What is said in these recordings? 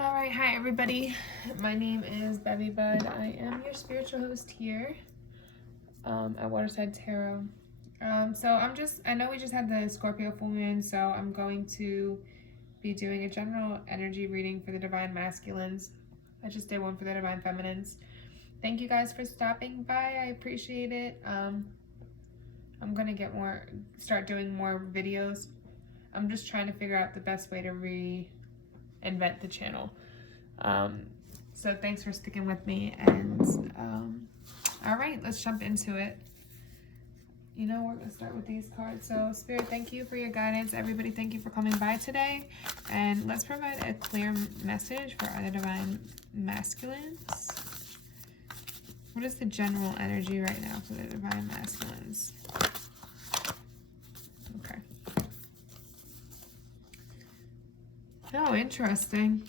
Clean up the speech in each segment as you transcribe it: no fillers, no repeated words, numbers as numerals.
All right, hi everybody. My name is bevybud. I am your spiritual host here at Waterside Tarot. I know we just had the Scorpio full moon, so I'm going to be doing a general energy reading for the Divine Masculines. I just did one for the Divine Feminines. Thank you guys for stopping by. I appreciate it. I'm gonna start doing more videos. I'm just trying to figure out the best way to reinvent the channel. So thanks for sticking with me, and all right, let's jump into it. You know, we're gonna start with these cards. So Spirit, thank you for your guidance. Everybody, thank you for coming by today, and let's provide a clear message for our Divine Masculines. What is the general energy right now for the Divine Masculines? Okay. Oh, interesting.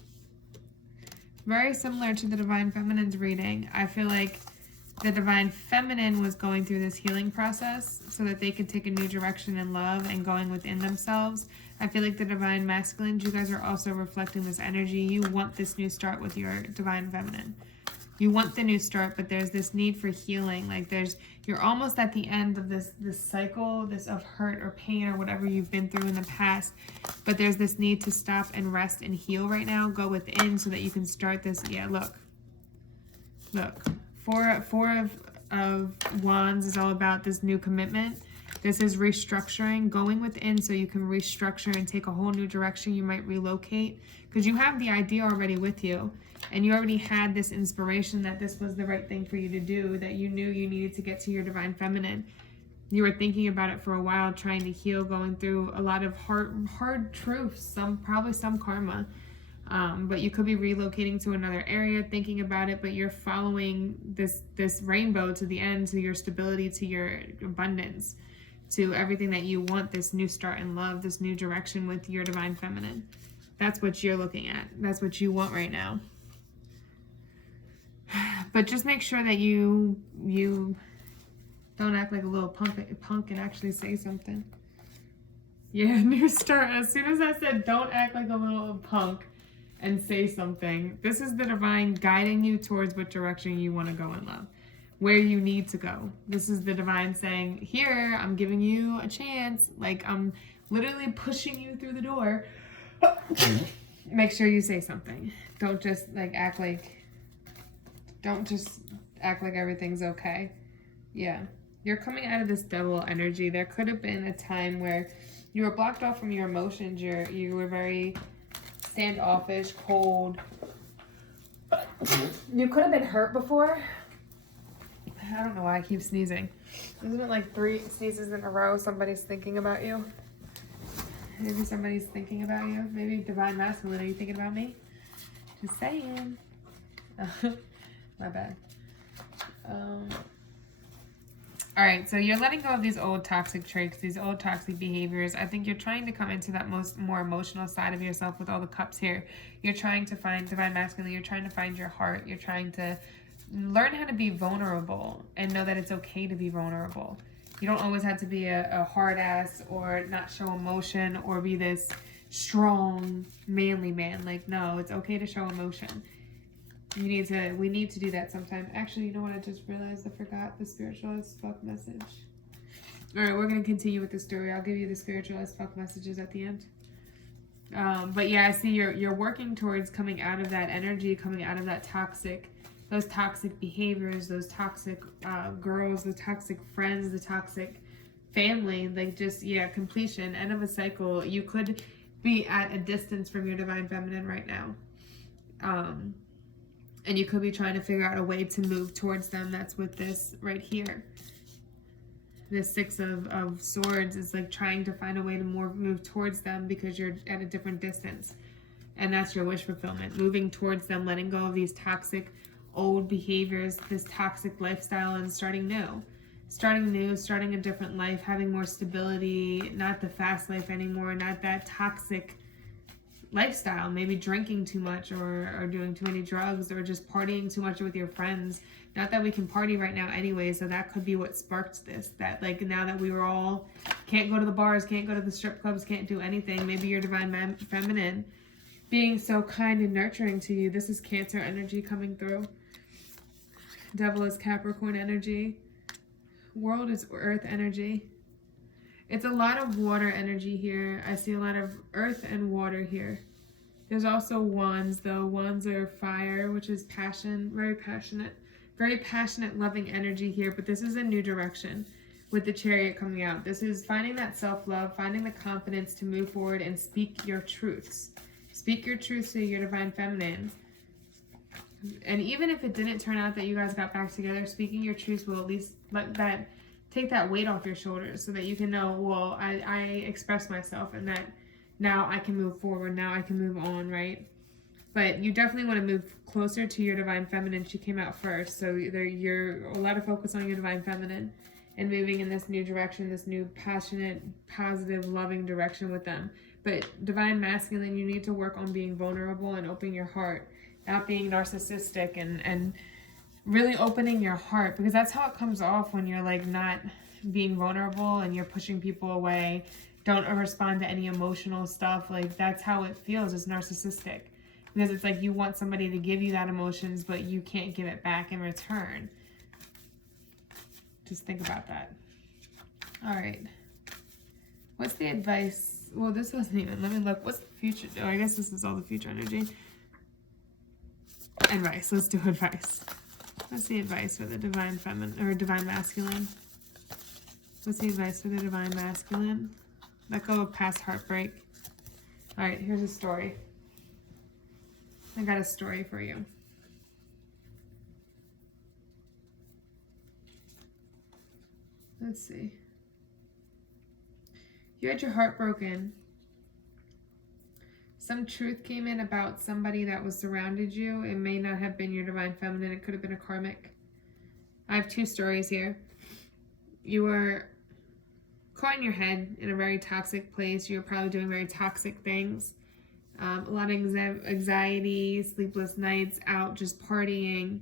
Very similar to the Divine Feminine's reading. I feel like the Divine Feminine was going through this healing process so that they could take a new direction in love and going within themselves. I feel like the Divine Masculines, you guys are also reflecting this energy. You want this new start with your Divine Feminine. You want the new start, but there's this need for healing. Like you're almost at the end of this cycle, this of hurt or pain or whatever you've been through in the past. But there's this need to stop and rest and heal right now. Go within so that you can start this. Yeah, look. Four of Wands is all about this new commitment. This is restructuring, going within so you can restructure and take a whole new direction. You might relocate because you have the idea already with you. And you already had this inspiration that this was the right thing for you to do, that you knew you needed to get to your Divine Feminine. You were thinking about it for a while, trying to heal, going through a lot of hard truths, probably some karma. But you could be relocating to another area, thinking about it, but you're following this rainbow to the end, to your stability, to your abundance, to everything that you want, this new start in love, this new direction with your Divine Feminine. That's what you're looking at. That's what you want right now. But just make sure that you don't act like a little punk and actually say something. Yeah, new start. As soon as I said don't act like a little punk and say something, this is the Divine guiding you towards what direction you want to go in love, where you need to go. This is the Divine saying, here, I'm giving you a chance. Like, I'm literally pushing you through the door. Make sure you say something. Don't just Don't just act like everything's okay. Yeah. You're coming out of this double energy. There could have been a time where you were blocked off from your emotions. You were very standoffish, cold. You could have been hurt before. I don't know why I keep sneezing. Isn't it like 3 sneezes in a row? Somebody's thinking about you. Maybe somebody's thinking about you. Maybe Divine Masculine. Are you thinking about me? Just saying. My bad. All right, so you're letting go of these old toxic traits, these old toxic behaviors. I think you're trying to come into that more emotional side of yourself with all the cups here. You're trying to find Divine Masculine. You're trying to find your heart. You're trying to learn how to be vulnerable and know that it's okay to be vulnerable. You don't always have to be a hard ass or not show emotion or be this strong, manly man. Like, no, it's okay to show emotion. We need to do that sometime. Actually, you know what? I just realized I forgot the spiritual as fuck message. All right, we're going to continue with the story. I'll give you the spiritual as fuck messages at the end. But yeah, I see you're working towards coming out of that energy, coming out of that those toxic behaviors, those toxic girls, the toxic friends, the toxic family. Like just, yeah, completion, end of a cycle. You could be at a distance from your Divine Feminine right now. And you could be trying to figure out a way to move towards them. That's with this right here. This 6 of Swords is like trying to find a way to move towards them because you're at a different distance. And that's your wish fulfillment. Moving towards them, letting go of these toxic old behaviors, this toxic lifestyle, and starting new. Starting a different life, having more stability, not the fast life anymore, not that toxic lifestyle, maybe drinking too much or doing too many drugs or just partying too much with your friends. Not that we can party right now anyway, so that could be what sparked this. That like now that we were all can't go to the bars, can't go to the strip clubs, can't do anything, maybe your Divine Feminine being so kind and nurturing to you. This is Cancer energy coming through. Devil is Capricorn energy. World is Earth energy. It's a lot of water energy here. I see a lot of earth and water here. There's also wands, though. Wands are fire, which is passion, very passionate, loving energy here. But this is a new direction with the Chariot coming out. This is finding that self-love, finding the confidence to move forward and speak your truths. Speak your truths to your divine feminine. And even if it didn't turn out that you guys got back together, speaking your truths will at least let that take that weight off your shoulders so that you can know, well, I expressed myself and that now I can move forward. Now I can move on, right? But you definitely want to move closer to your divine feminine. She came out first. So you're a lot of focus on your divine feminine and moving in this new direction, this new passionate, positive, loving direction with them. But divine masculine, you need to work on being vulnerable and opening your heart, not being narcissistic and really opening your heart, because that's how it comes off when you're like not being vulnerable and you're pushing people away, don't respond to any emotional stuff. Like that's how it feels. It's narcissistic, because it's like you want somebody to give you that emotions, but you can't give it back in return. Just think about that. All right. What's the advice? Well, this wasn't even, let me look. What's the future? Oh, I guess this is all the future energy. Advice. Let's do advice. What's the advice for the divine feminine or divine masculine? What's the advice for the divine masculine? Let go of past heartbreak. All right, here's a story. I got a story for you. Let's see. You had your heart broken. Some truth came in about somebody that was surrounded you. It may not have been your divine feminine. It could have been a karmic. I have two stories here. You were caught in your head in a very toxic place. You were probably doing very toxic things. A lot of anxiety, sleepless nights, out just partying.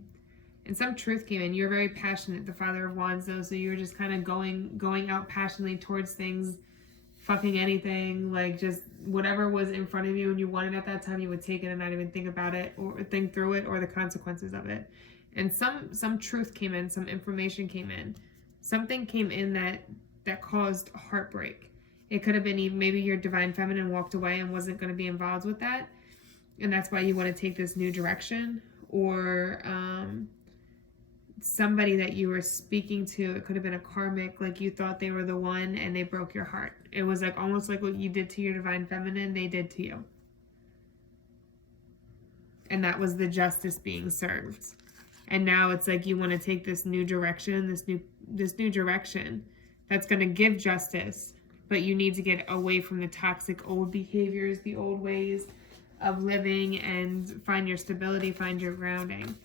And some truth came in. You were very passionate, the Father of Wands, though. So you were just kind of going out passionately towards things, fucking anything, like just whatever was in front of you and you wanted at that time, you would take it and not even think about it or think through it or the consequences of it. And some truth came in, some information came in, something came in that caused heartbreak. It could have been even maybe your divine feminine walked away and wasn't going to be involved with that, and that's why you want to take this new direction. Or somebody that you were speaking to, it could have been a karmic, like you thought they were the one and they broke your heart. It was like almost like what you did to your divine feminine, they did to you. And that was the justice being served. And now it's like you want to take this new direction, this new direction that's going to give justice, but you need to get away from the toxic old behaviors, the old ways of living, and find your stability, find your grounding.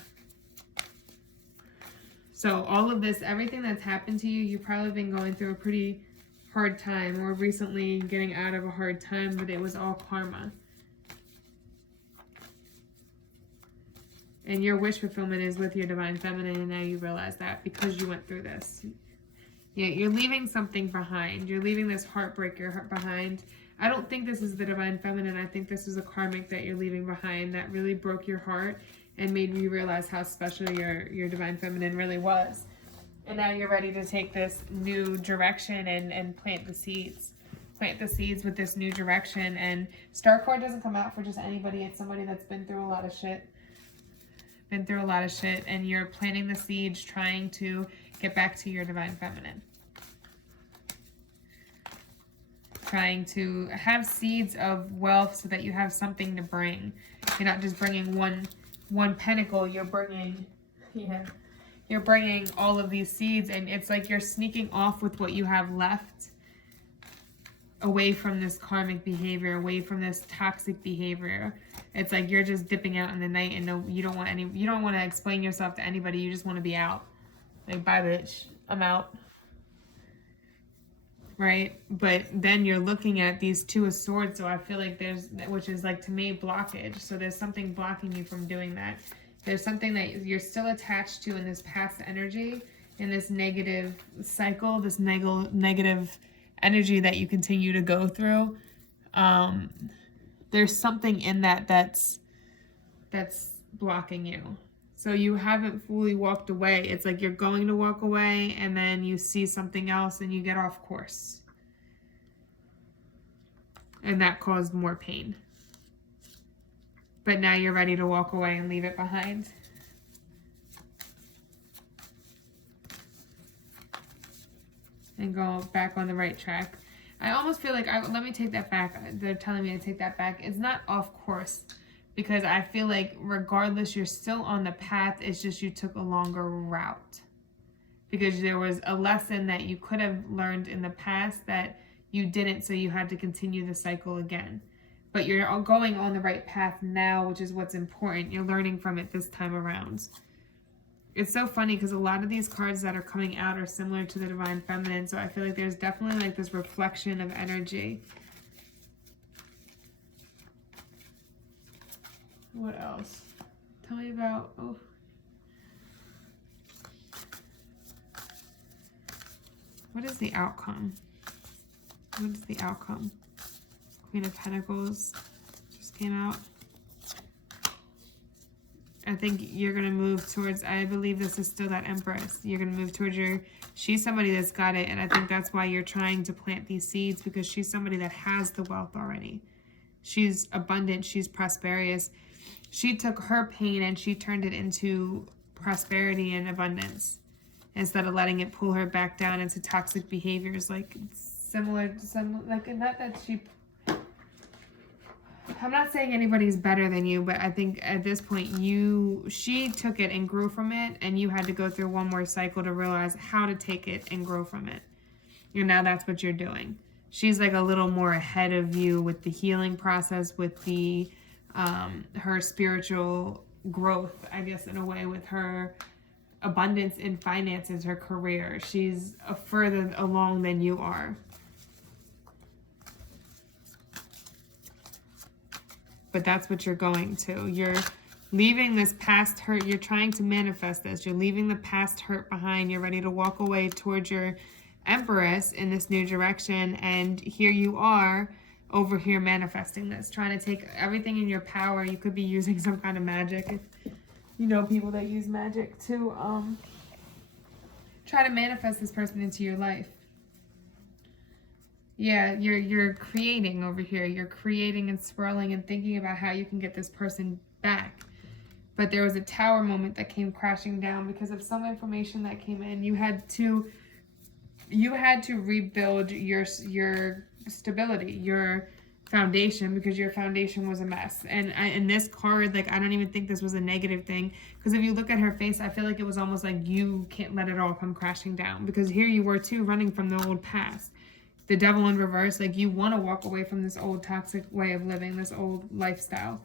So all of this, everything that's happened to you, you've probably been going through a pretty hard time or recently getting out of a hard time, but it was all karma. And your wish fulfillment is with your divine feminine, and now you realize that because you went through this. Yeah, you're leaving something behind. You're leaving this heartbreak behind. I don't think this is the divine feminine. I think this is a karmic that you're leaving behind that really broke your heart and made you realize how special your divine feminine really was. And now you're ready to take this new direction and plant the seeds. Plant the seeds with this new direction. And Star Card doesn't come out for just anybody. It's somebody that's been through a lot of shit. And you're planting the seeds, trying to get back to your divine feminine. Trying to have seeds of wealth so that you have something to bring. You're not just bringing one pentacle, you're bringing all of these seeds, and it's like you're sneaking off with what you have left, away from this karmic behavior, away from this toxic behavior. It's like you're just dipping out in the night, and you don't want to explain yourself to anybody. You just want to be out. Like, bye bitch, I'm out. Right? But then you're looking at these Two of Swords, so I feel like which is like to me blockage. So there's something blocking you from doing that. There's something that you're still attached to in this past energy, in this negative cycle, this negative energy that you continue to go through. there's something in that that's blocking you. So you haven't fully walked away. It's like you're going to walk away and then you see something else and you get off course. And that caused more pain. But now you're ready to walk away and leave it behind. And go back on the right track. I almost feel like, let me take that back. They're telling me to take that back. It's not off course. Because I feel like regardless, you're still on the path. It's just you took a longer route. Because there was a lesson that you could have learned in the past that you didn't, so you had to continue the cycle again. But you're going on the right path now, which is what's important. You're learning from it this time around. It's so funny because a lot of these cards that are coming out are similar to the Divine Feminine. So I feel like there's definitely like this reflection of energy. What else? Tell me about, oh. What is the outcome? What is the outcome? Queen of Pentacles just came out. I think you're going to move towards, I believe this is still that Empress. You're going to move towards she's somebody that's got it. And I think that's why you're trying to plant these seeds, because she's somebody that has the wealth already. She's abundant. She's prosperous. She took her pain and she turned it into prosperity and abundance instead of letting it pull her back down into toxic behaviors, like similar to some, like, not that she, I'm not saying anybody's better than you, but I think at this point she took it and grew from it, and you had to go through one more cycle to realize how to take it and grow from it. And now that's what you're doing. She's like a little more ahead of you with the healing process, with the her spiritual growth, I guess, in a way, with her abundance in finances, her career. She's further along than you are. But that's what you're going to. You're leaving this past hurt. You're trying to manifest this. You're leaving the past hurt behind. You're ready to walk away towards your Empress in this new direction. And here you are over here manifesting this, trying to take everything in your power. You could be using some kind of magic, if you know people that use magic, to try to manifest this person into your life. Yeah, you're creating over here. You're creating and swirling and thinking about how you can get this person back. But there was a tower moment that came crashing down because of some information that came in. You had to rebuild your stability, your foundation, because your foundation was a mess. And in this card, like, I don't even think this was a negative thing, because if you look at her face, I feel like it was almost like you can't let it all come crashing down, because here you were too, running from the old past. The Devil in reverse, like, you want to walk away from this old toxic way of living, this old lifestyle,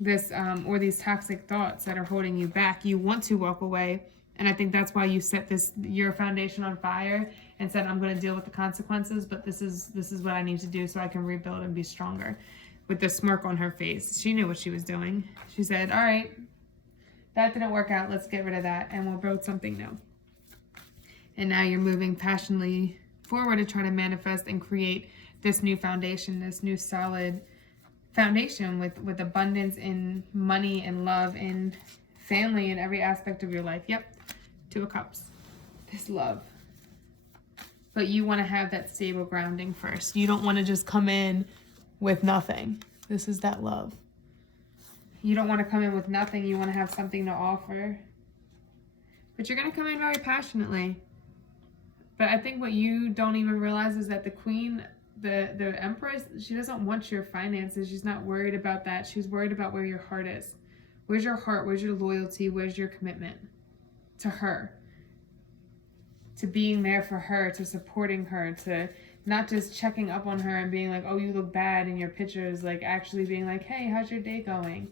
this or these toxic thoughts that are holding you back. You want to walk away. And I think that's why you set your foundation on fire and said, I'm going to deal with the consequences, but this is what I need to do so I can rebuild and be stronger. With the smirk on her face. She knew what she was doing. She said, all right, that didn't work out. Let's get rid of that and we'll build something new. And now you're moving passionately forward to try to manifest and create this new foundation, this new solid foundation with abundance in money and love and family in every aspect of your life. Yep. Two of Cups. This love. But you want to have that stable grounding first. You don't want to just come in with nothing. This is that love. You don't want to come in with nothing. You want to have something to offer. But you're going to come in very passionately. But I think what you don't even realize is that the Queen, the Empress, she doesn't want your finances. She's not worried about that. She's worried about where your heart is. Where's your heart? Where's your loyalty? Where's your commitment to her? To being there for her, to supporting her, to not just checking up on her and being like, oh, you look bad in your pictures, like actually being like, hey, how's your day going?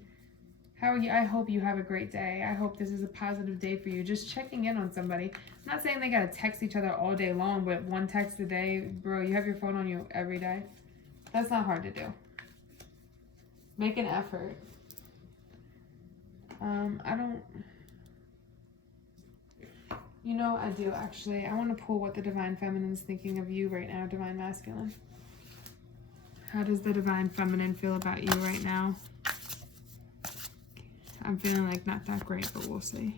How are you? I hope you have a great day. I hope this is a positive day for you. Just checking in on somebody. I'm not saying they got to text each other all day long, but one text a day, bro, you have your phone on you every day. That's not hard to do. Make an effort. You know, I do actually. I want to pull what the Divine Feminine is thinking of you right now, Divine Masculine. How does the divine feminine feel about you right now? I'm feeling like not that great, but we'll see.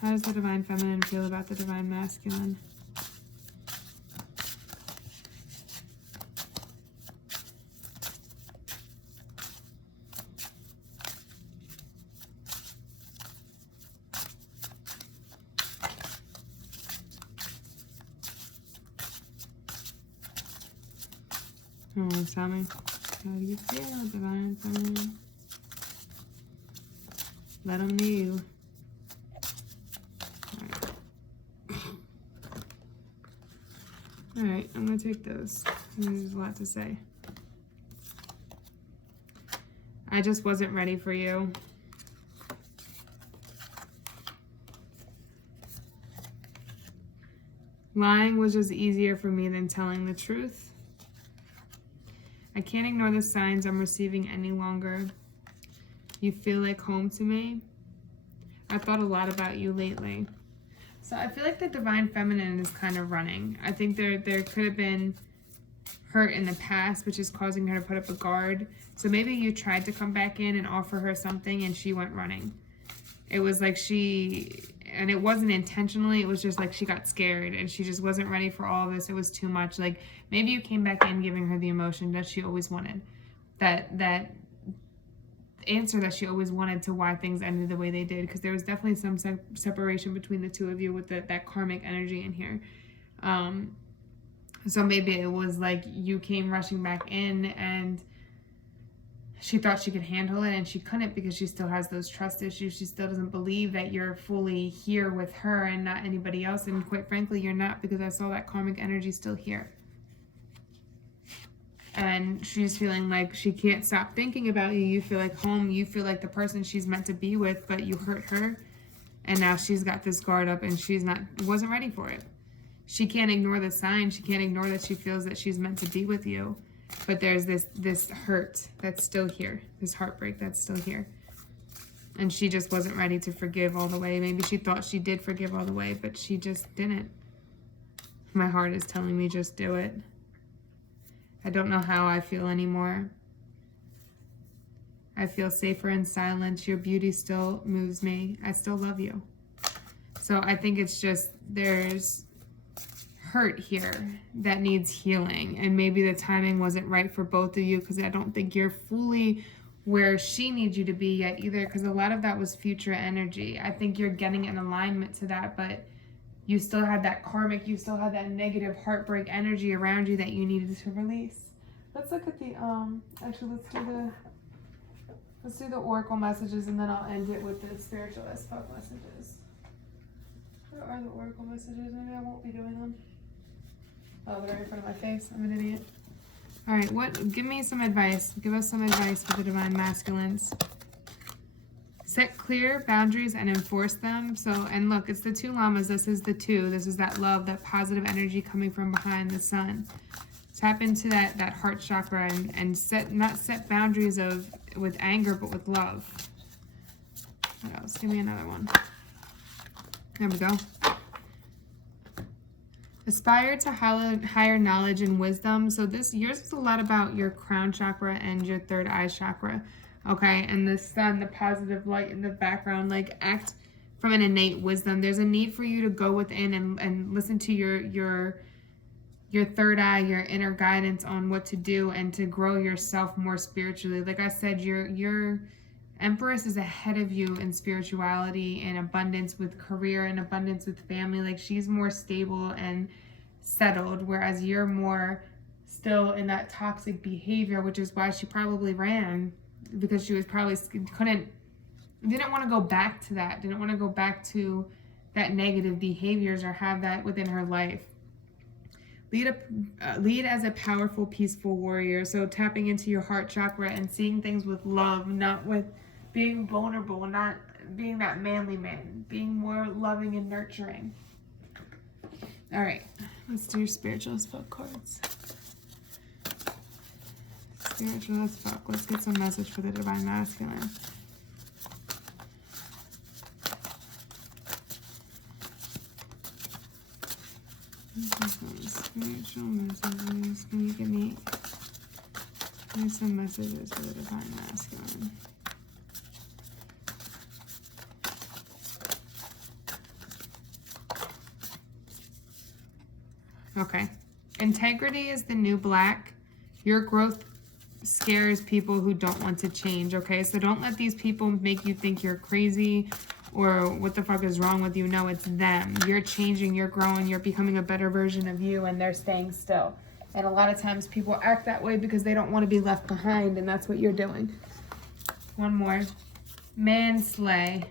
How does the divine feminine feel about the divine masculine? Oh, tell me. How do you feel, divine feminine? Let them know you. Alright, I'm going to take those. There's a lot to say. I just wasn't ready for you. Lying was just easier for me than telling the truth. I can't ignore the signs I'm receiving any longer. You feel like home to me. I thought a lot about you lately. So I feel like the divine feminine is kind of running. I think there could have been hurt in the past, which is causing her to put up a guard. So maybe you tried to come back in and offer her something and she went running. It was like and it wasn't intentionally, it was just like she got scared and she just wasn't ready for all of this. It was too much. Like maybe you came back in giving her the emotion that she always wanted. That answer that she always wanted to why things ended the way they did, because there was definitely some separation between the two of you with that karmic energy in here. So maybe it was like you came rushing back in and she thought she could handle it and she couldn't, because she still has those trust issues. She still doesn't believe that you're fully here with her and not anybody else. And quite frankly, you're not, because I saw that karmic energy still here. And she's feeling like she can't stop thinking about you. You feel like home. You feel like the person she's meant to be with, but you hurt her. And now she's got this guard up and wasn't ready for it. She can't ignore the sign. She can't ignore that she feels that she's meant to be with you. But there's this hurt that's still here. This heartbreak that's still here. And she just wasn't ready to forgive all the way. Maybe she thought she did forgive all the way, but she just didn't. My heart is telling me just do it. I don't know how I feel anymore. I feel safer in silence. Your beauty still moves me. I still love you. So I think it's just there's hurt here that needs healing, and maybe the timing wasn't right for both of you, because I don't think you're fully where she needs you to be yet either, because a lot of that was future energy. I think you're getting in alignment to that, but you still had that karmic, you still had that negative heartbreak energy around you that you needed to release. Let's look at the actually let's do the oracle messages, and then I'll end it with the spiritual as fuck messages. Where are the oracle messages? Maybe I won't be doing them. Oh, they're right in front of my face. I'm an idiot. All right, give me some advice. Give us some advice for the divine masculines. Set clear boundaries and enforce them. So, and look, it's the two llamas. This is the two. This is that love, that positive energy coming from behind the sun. Tap into that heart chakra and not set boundaries with anger, but with love. What else? Give me another one. There we go. Aspire to higher knowledge and wisdom. So yours is a lot about your crown chakra and your third eye chakra. Okay, and the sun, the positive light in the background, like act from an innate wisdom. There's a need for you to go within and listen to your third eye, your inner guidance on what to do, and to grow yourself more spiritually. Like I said, your Empress is ahead of you in spirituality and abundance with career and abundance with family. Like she's more stable and settled, whereas you're more still in that toxic behavior, which is why she probably ran, because she was probably didn't want to go back to that, didn't want to go back to that negative behaviors or have that within her life. Lead as a powerful, peaceful warrior. So tapping into your heart chakra and seeing things with love, not with being vulnerable, not being that manly man, being more loving and nurturing. All right, let's do your spiritual as fuck cards. Spiritual as fuck. Let's get some message for the divine masculine. Spiritual messages. Can you give me Here's some messages for the divine masculine. Okay. Integrity is the new black. Your growth scares people who don't want to change, okay? So don't let these people make you think you're crazy or what the fuck is wrong with you. No, it's them. You're changing, you're growing, you're becoming a better version of you, and they're staying still. And a lot of times people act that way because they don't want to be left behind, and that's what you're doing. One more. Manslay.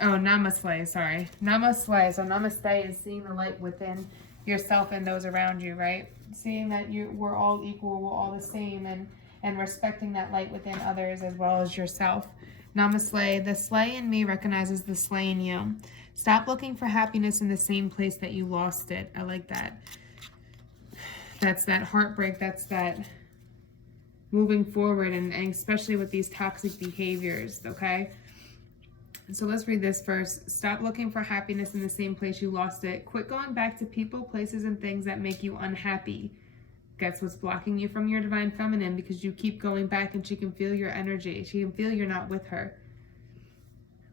Oh, namaste, sorry. Namaste. So namaste is seeing the light within yourself and those around you, right? Seeing that we're all equal, we're all the same, and respecting that light within others as well as yourself. Namaste. The slay in me recognizes the slay in you. Stop looking for happiness in the same place that you lost it. I like that. That's that heartbreak. That's that moving forward, and especially with these toxic behaviors, okay? So let's read this first. Stop looking for happiness in the same place you lost it. Quit going back to people, places, and things that make you unhappy. That's what's blocking you from your divine feminine, because you keep going back and she can feel your energy. She can feel you're not with her.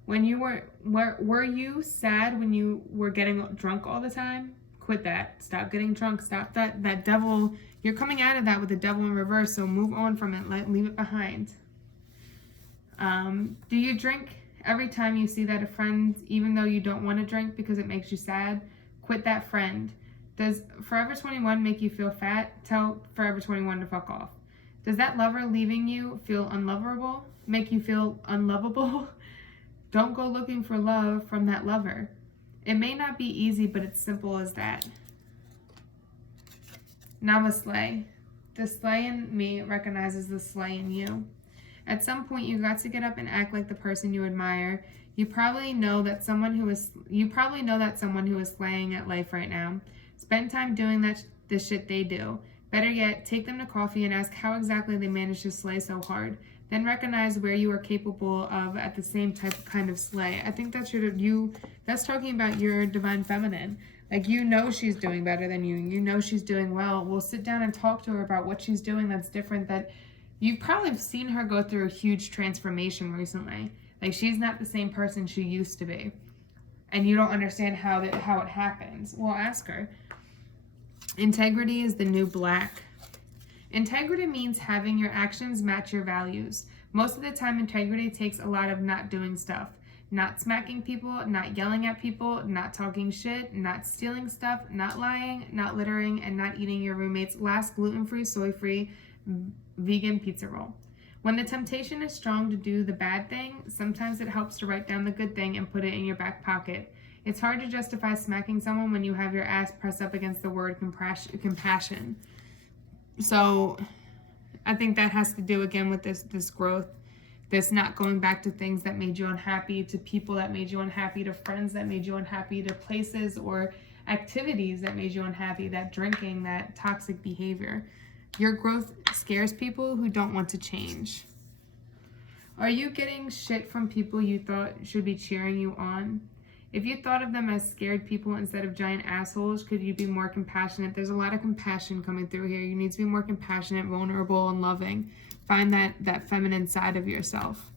When you were you sad when you were getting drunk all the time? Quit that. Stop getting drunk. Stop that devil. You're coming out of that with the devil in reverse, so move on from it. Leave it behind. Do you drink every time you see that a friend, even though you don't want to drink because it makes you sad? Quit that friend. Does Forever 21 make you feel fat? Tell Forever 21 to fuck off. Does that lover leaving you feel unlovable? Make you feel unlovable? Don't go looking for love from that lover. It may not be easy, but it's simple as that. Namaste. The slay in me recognizes the slay in you. At some point, you got to get up and act like the person you admire. You probably know that someone who is slaying at life right now. Spend time doing the shit they do. Better yet, take them to coffee and ask how exactly they managed to slay so hard. Then recognize where you are capable of at the same kind of slay. I think that's that's talking about your divine feminine. Like, you know she's doing better than you. You know she's doing well. We'll sit down and talk to her about what she's doing that's different, that you've probably seen her go through a huge transformation recently. Like, she's not the same person she used to be. And you don't understand how it happens. Well, ask her. Integrity is the new black. Integrity means having your actions match your values. Most of the time, integrity takes a lot of not doing stuff. Not smacking people, not yelling at people, not talking shit, not stealing stuff, not lying, not littering, and not eating your roommate's last gluten-free, soy-free, vegan pizza roll. When the temptation is strong to do the bad thing, sometimes it helps to write down the good thing and put it in your back pocket. It's hard to justify smacking someone when you have your ass pressed up against the word compassion. So I think that has to do again with this growth, this not going back to things that made you unhappy, to people that made you unhappy, to friends that made you unhappy, to places or activities that made you unhappy, that drinking, that toxic behavior. Your growth scares people who don't want to change. Are you getting shit from people you thought should be cheering you on? If you thought of them as scared people instead of giant assholes, could you be more compassionate? There's a lot of compassion coming through here. You need to be more compassionate, vulnerable, and loving. Find that feminine side of yourself.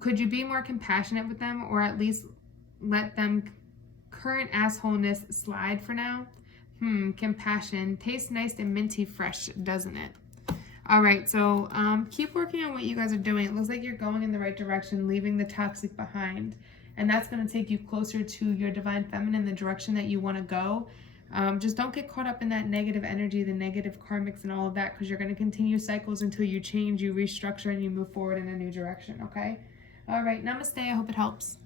Could you be more compassionate with them, or at least let them current assholeness slide for now? Compassion. Tastes nice and minty fresh, doesn't it? All right, so keep working on what you guys are doing. It looks like you're going in the right direction, leaving the toxic behind. And that's going to take you closer to your divine feminine, the direction that you want to go. Just don't get caught up in that negative energy, the negative karmics and all of that, because you're going to continue cycles until you change, you restructure, and you move forward in a new direction, okay? All right, namaste. I hope it helps.